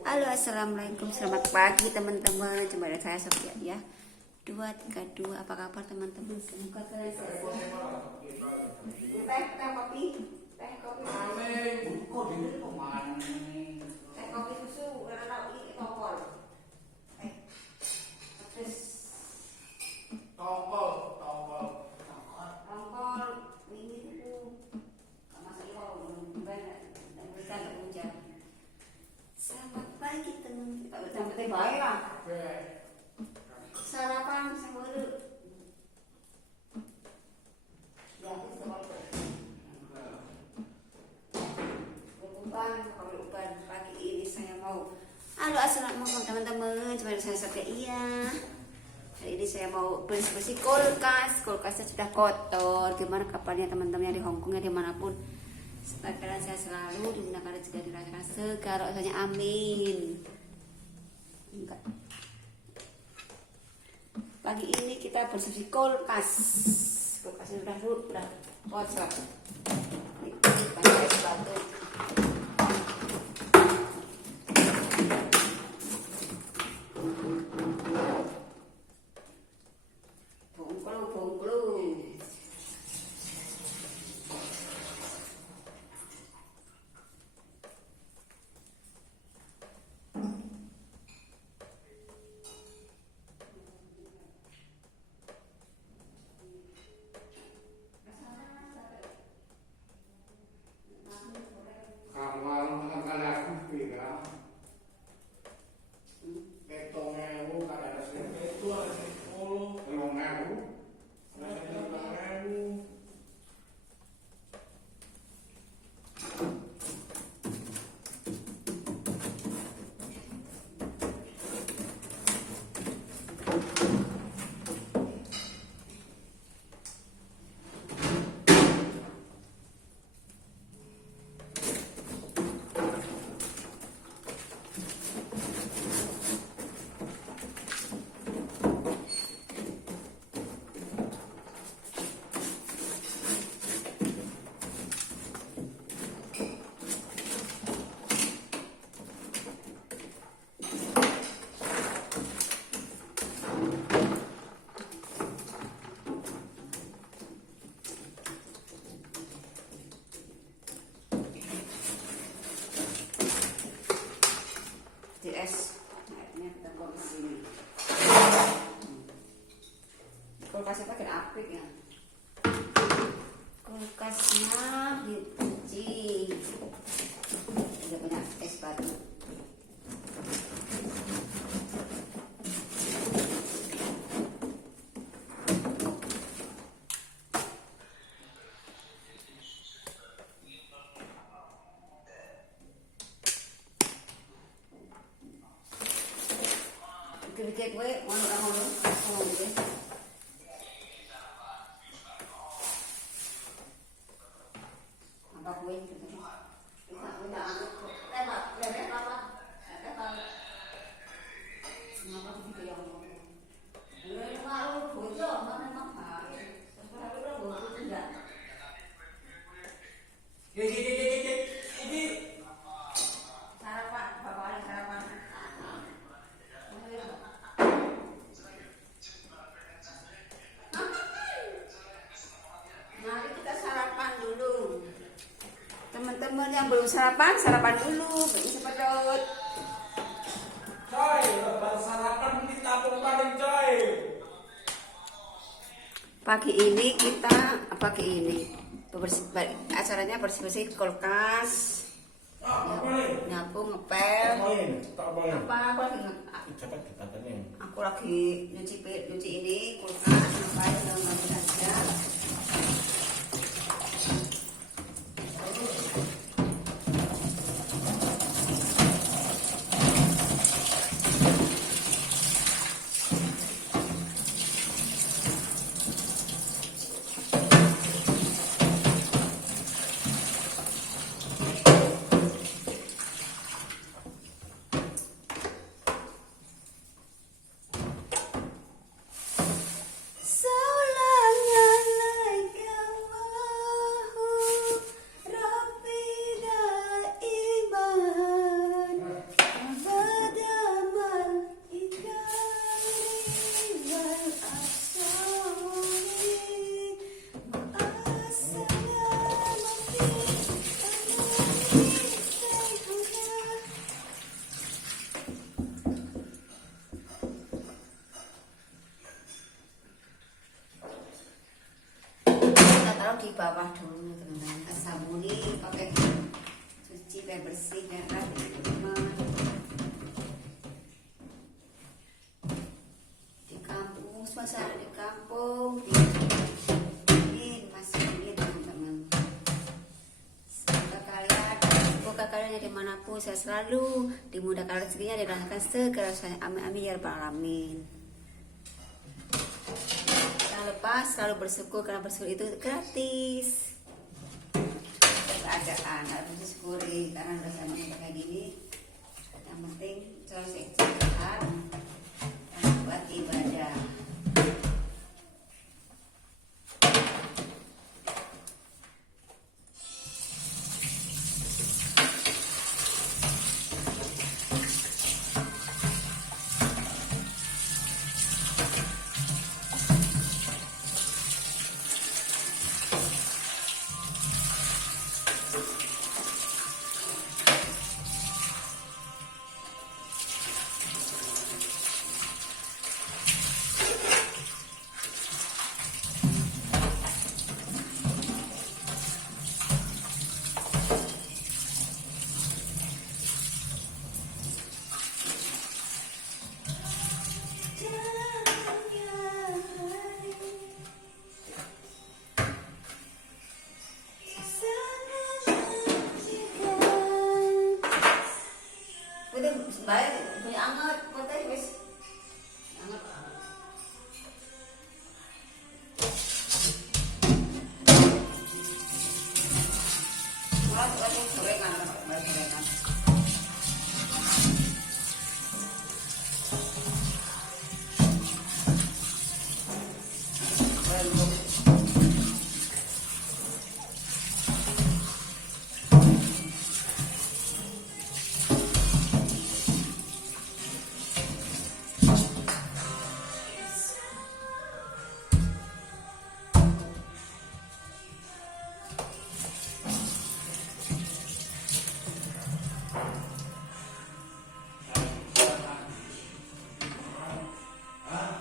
Halo, assalamualaikum, selamat pagi teman-teman. Coba saya Sofia ya. 232, apa kabar teman-teman? Semoga kalian sehat. Teh kopi, teh kopi. Teh kopi susu, kalau ini topol. Terus topol ini tuh masuk dan bisa terunjang. Selamat pagi teman, kita bersama teh baik lah. Sarapan sama dulu. Ya, uban pagi ini saya mau. Halo, assalamualaikum teman-teman. Coba saya saja iya. Hari ini saya mau bersih-bersih kulkas. Kulkasnya sudah kotor. Gimana kabarnya teman-teman yang di Hongkong ya dimanapun. Semoga saya selalu digunakan dan juga dirasakan segar. Rasanya amin. Enggak. Pagi ini kita bersih kulkas. Kulkasnya sudah kotor. Ini pakai es batu. Es airnya kita buang ke sini. Kulkasnya pakai apik ya. Kulkasnya dicuci. Udah banyak es batu. Dikit gue mau gue. Apa gue gitu. Udah teman-teman yang belum sarapan dulu, beli sepedot. Coy, sarapan di tabung paling coy. Pagi ini acaranya bersih-bersih kulkas. Nyapu, ngepel. Apa aku lagi aku lagi nyuci ini kulkas, ngapain ngapain aja. So long di bawah dulu teman-teman. Sabuni pakai cuci biar bersih biar rapi teman. Di kampung, suasana di kampung ini masih ini teman-teman. Semoga kalian dimanapun saya selalu dimudahkan rezekinya dirasakan segala saya amin ya rabbal alamin. Lepas selalu bersyukur karena bersyukur itu gratis. Keadaan harus disyukuri karena rasanya kayak gini. Yang penting selalu sehat dan buat ibadah. Baik, punya anget, poteh wis. Anget. Waduh, gorengan, gorengan.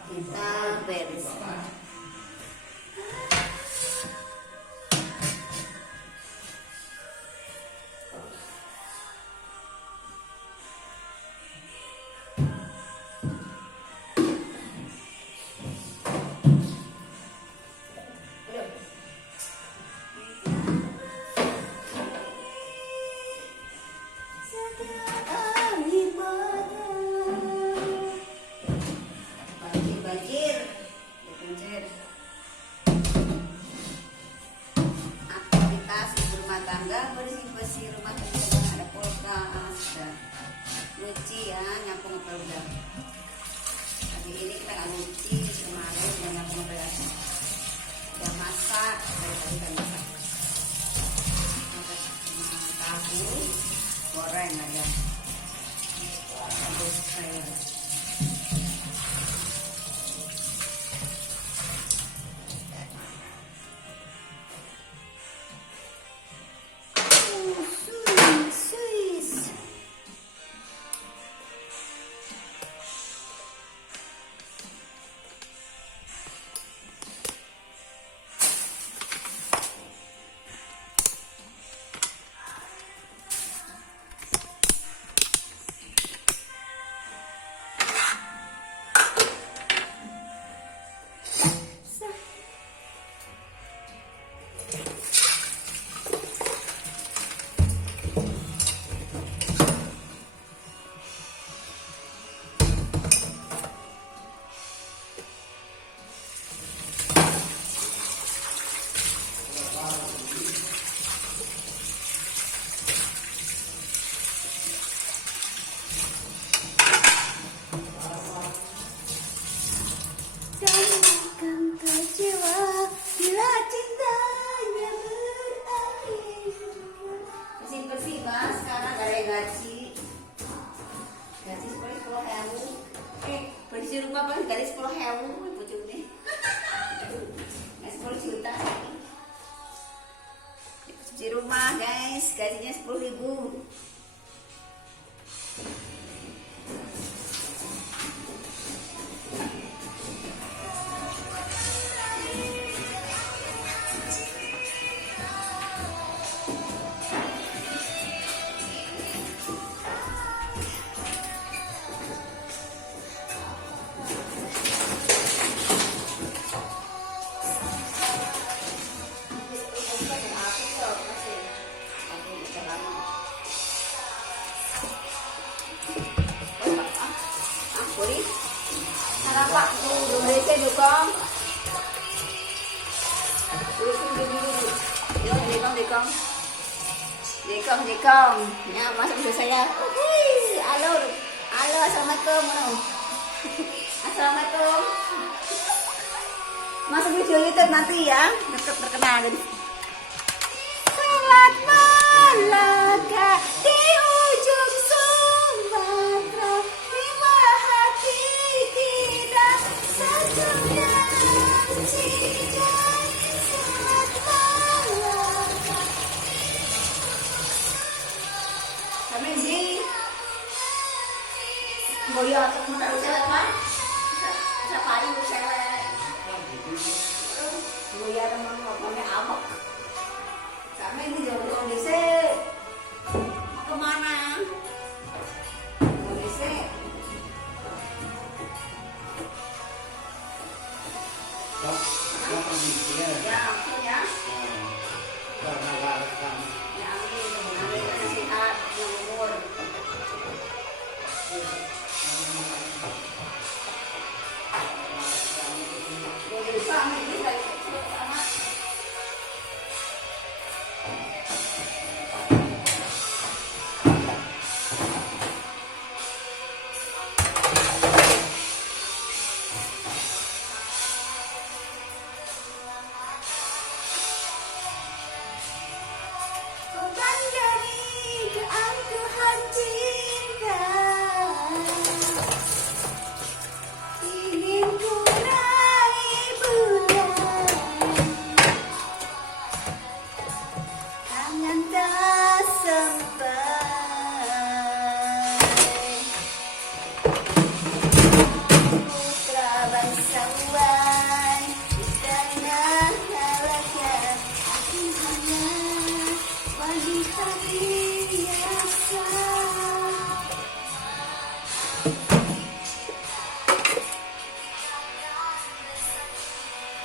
Kita bereskan. Aktivitas ibu rumah tangga, bersih-bersih rumah tangga, ada kulkas, ada nyuci ya, nyapu ngepel udah. Hari ini kita nggak nyuci, kemarin udah nyapu ngepel aja. Udah masak, dari tadi kan masak. Masak sama tahu, goreng aja. Terus saya di rumah paling garis 10.000 bojone. 10 juta. Di rumah guys, gajinya 10.000. Oke, dukung. Dulu. Ya, dekong. Dekong. Ya, masuk video saya. Halo, assalamualaikum. Assalamualaikum. Masuk video YouTube nanti ya, terkenal. Selamat malam di ujung Sumatera, di hati kita satunya cinta. Selamat malam. Kami di Boyo atau menaruh apa? Siapa yang cewek? Boyo teman-temannya amok. Kami ini jauh-jauh dese. Mau kemana? Mau dese. Ya, ampun ya. Ya, amin. Semoga sehat, yang umur.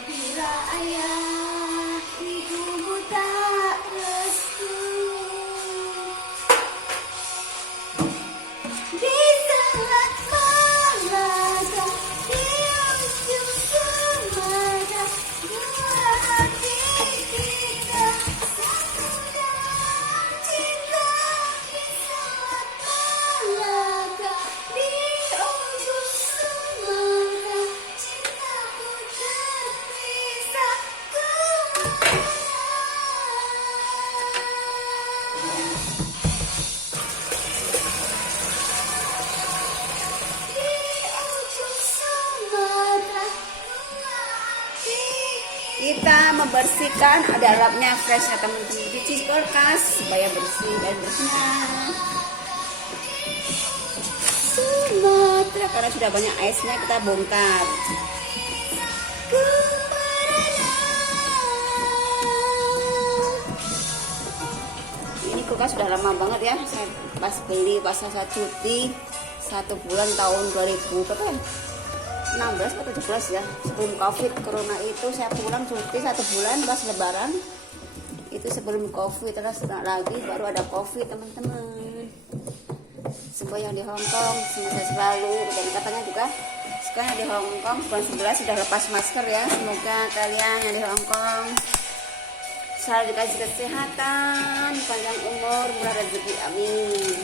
Bila ayah ibumu tak restu, di saat Malaga, di ujung Sumatera, dua hati kita satu dalam cinta. Di saat Malaga, di ujung Sumatera, cintaku terpisah kemana. Di ujung Sumatera, kita membersihkan, ada lapnya fresh ya teman-teman, cuci kulkas supaya bersih dan bersinar. Sumatera karena sudah banyak esnya, kita bongkar. Ini kulkas sudah lama banget ya, saya pas beli pas saya cuti 1 bulan tahun 2000 berapa ya? 16 atau 17 ya, sebelum covid corona itu saya pulang cuti 1 bulan pas lebaran itu, sebelum covid. Terus lagi baru ada covid teman-teman. Semua yang di Hongkong semoga selalu, dan katanya juga sekarang di Hongkong bulan 11 sudah lepas masker ya. Semoga kalian yang di Hongkong selalu dikasih kesehatan, panjang umur, murah rezeki, amin.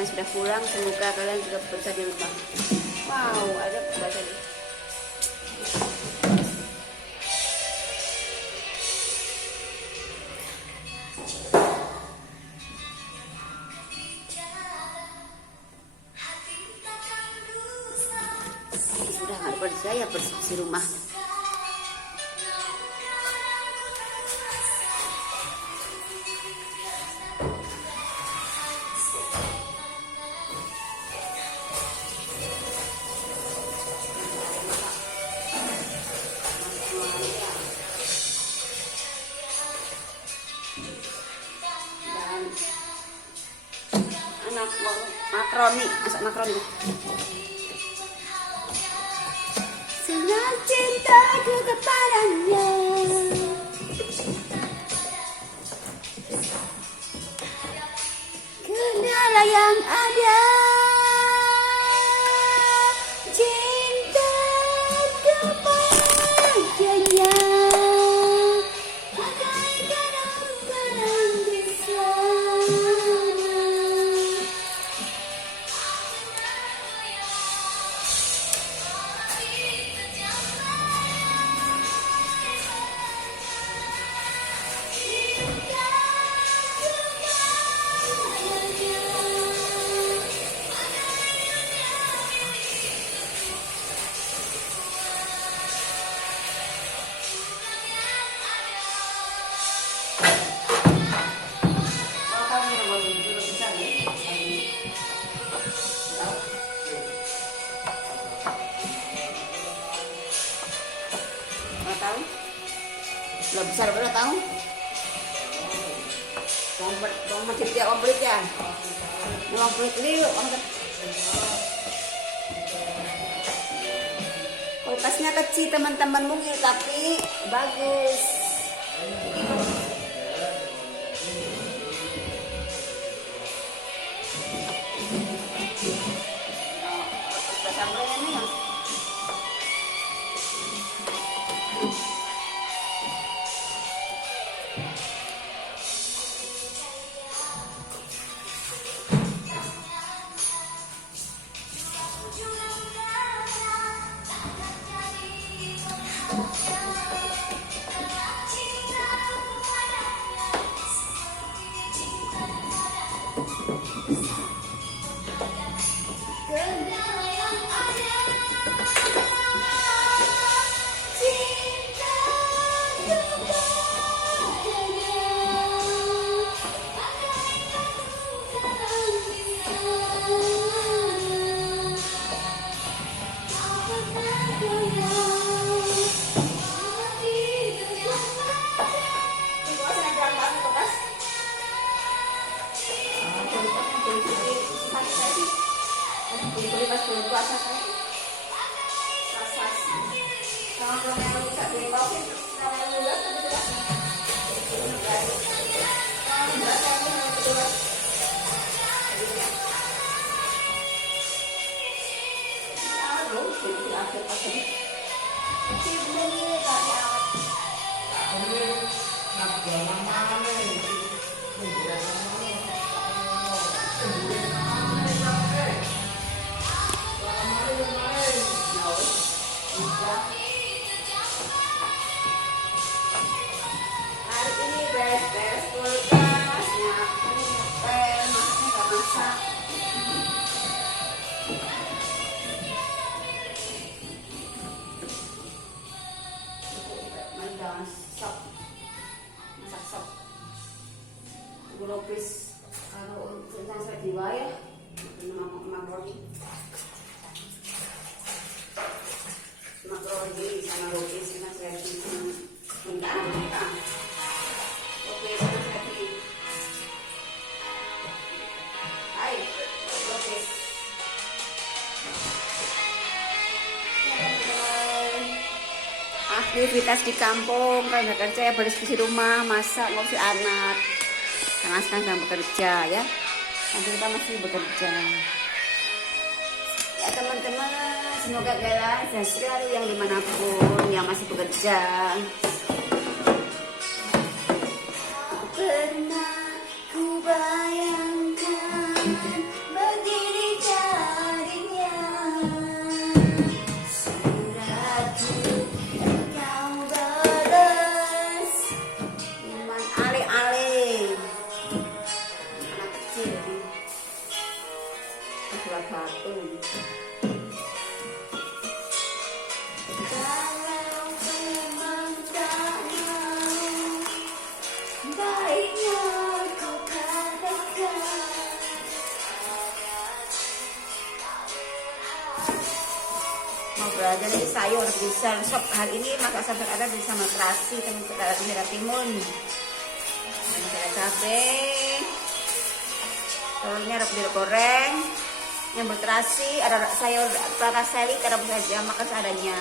Yang sudah pulang semoga kalian juga bisa di rumah. Wow, ada baca nih. Sudah nggak kerja ya, bersih rumah. Makroni, masak makroni. Senang cintaku kepadanya, kendala yang ada, cintaku Udah besar berapa tahu? Bang macet ya, bang pelit ya. Bang pelit ini yuk. Kulkasnya kecil teman-teman mungil tapi bagus. Hari ini beres-beres kulkas, ngepel, maksudnya gak masak. Masak sop gulopis kalau tentang saya diwayah makaroni sama roti sama saya enggak oke tadi hai roti aktivitas di kampung kan kerja ya bersih rumah masak ngurus anak karena sekarang sedang bekerja ya nanti kita masih bekerja ya teman-teman semoga kalian sehat selalu yang dimanapun yang masih bekerja pernah ku bayangkan begini jadinya satu kalau memang tak mau baiknya kau katakan mau belajar ini sayur bisa sop hari ini masak sayur ada bersama terasi teman-teman merah timun ada cabai telurnya harus digoreng yang berterasi ada sayur paraseli karena saja makan seadanya.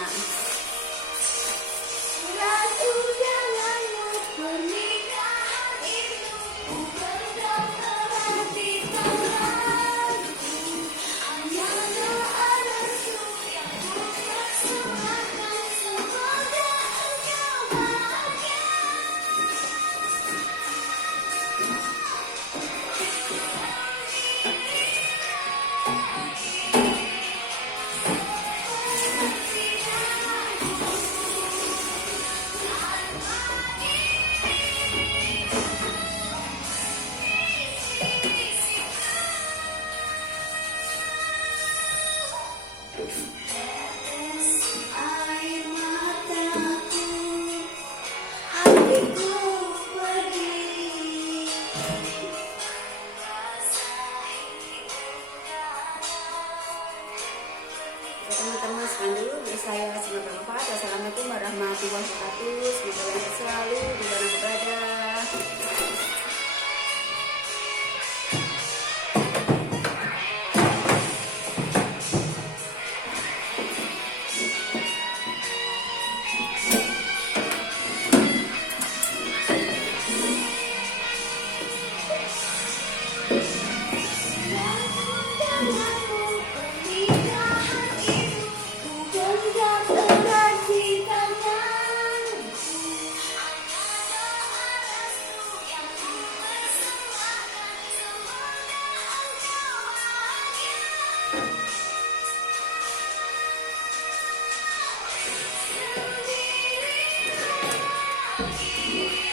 Oke teman-teman, sekian dulu dari saya. Semoga bermanfaat. Wassalamualaikum warahmatullahi wabarakatuh. Semoga kalian selalu di mana berada.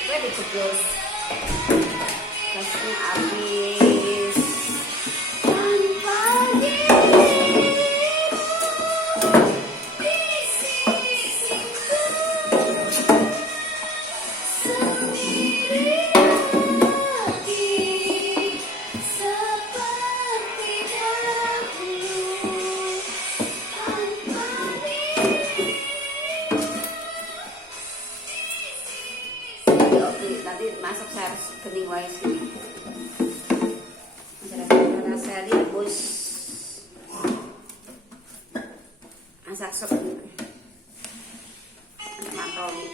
Ready to close. Gasnya habis. Tanpa dirimu di sisiku, sendiri lagi seperti dahulu. Tanpa dirimu. Oke, tadi masuk saya harus kening wae sini. Karena saya direbus masak sup makroni.